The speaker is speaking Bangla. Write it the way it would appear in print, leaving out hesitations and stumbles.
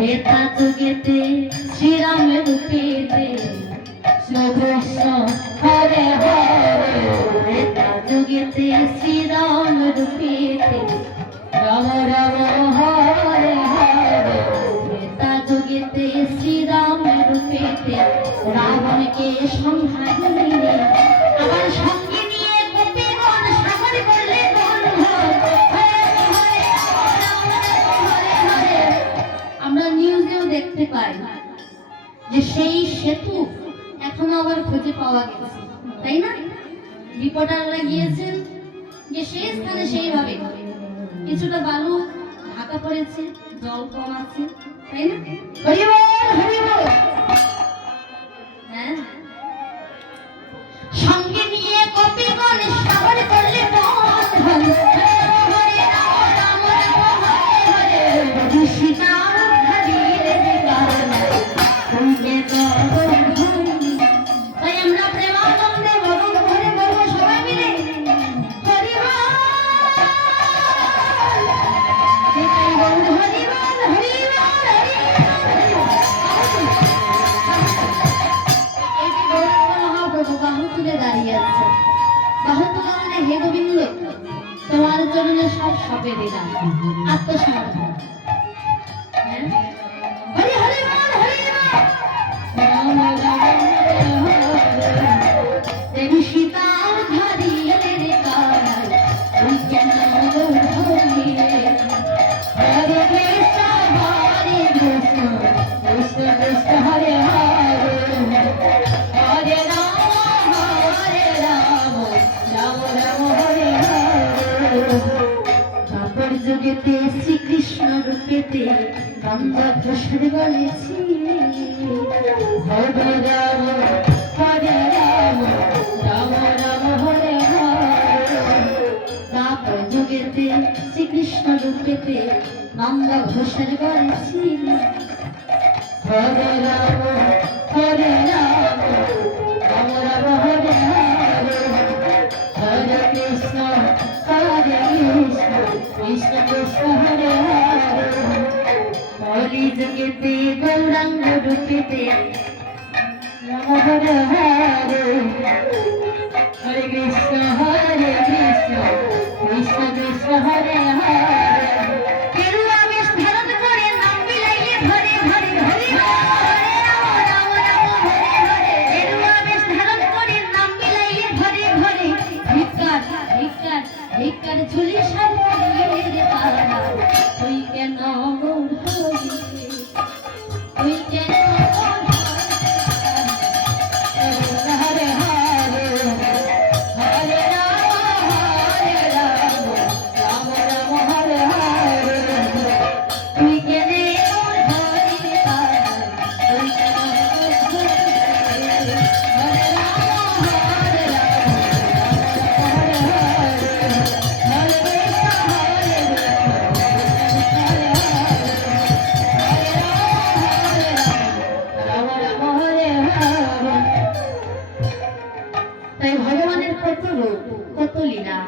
त्रेता जुगेते श्री राम रूपेते श्री कृष्ण हरे हरे त्रेता जुगेते श्री राम रूपेते राम राम हरे हरे त्रेता जुगेते श्री राम रूपेते रावण के संहार दिले आबार संगे निये गोपीगण सागर करले দেখতে পাই যে সেই সেতু এখনো আবার খুঁজে পাওয়া গেছে, তাই না? রিপোর্টাররা গিয়েছেন যে সেই স্থানে সেইভাবে কিছুটা বালু ঢাকা পড়েছে, জল কম আছে, তাই না? হরি বল হরি বল। হ্যাঁ, সঙ্গে নিয়ে কপিগণ সাগর করলে বন্ধন হরে রাম রাম রাম হরে হরে সীতা হে গোবিন্দ তোমার জন্য সব সপে দিলাম আত্মসমর্পণ। হরি হরি বল হরি দেবী সীতা ধারিয়ে রে কার ওই কেন ধরিয়ে হরে কৃষ্ণ হরে কৃষ্ণ কৃষ্ণ কৃষ্ণ হরে হরে হরে রাম হরে রাম রাম রাম হরে হরে। তারপর যুগেতে শ্রীকৃষ্ণ রূপেতে গঙ্গা প্রসাদ বলেছি হরে রাম হরে রাম রাম রাম হরে হরে। তারপর যুগেতে শ্রীকৃষ্ণ রূপেতে গঙ্গা ঘোষার বলেছি হরে রাম হরে রাম রাম রাম হরে হরে হরে কৃষ্ণ হরে কৃষ্ণ কৃষ্ণ কৃষ্ণ হরে হরে। হরি জগতে গৌরাঙ্গ রূপেতে রাম হরে হরে হরে কৃষ্ণ কৃষ্ণ কৃষ্ণ হরে হরে। কেরুয়া বেশ ধারণ করে নাম বিলাইয়ে ধরে ধরে হরি হরে রাম রাম রাম হরে হরে। কেরুয়া বেশ ধারণ করে নাম বিলাইয়ে ধরে ধরে ভিক্ষার ভিক্ষার ভিক্ষার ঝুলি সামনে রে তারা তুই কেন মোর হরি তুই কেন হরে হরে হরে রাম রাম রাম হরে হরে তুই কেন মোর হরি তারা তুই কেন হরে রাম হরে তাই ভগবানের কত রূপ কত লীলা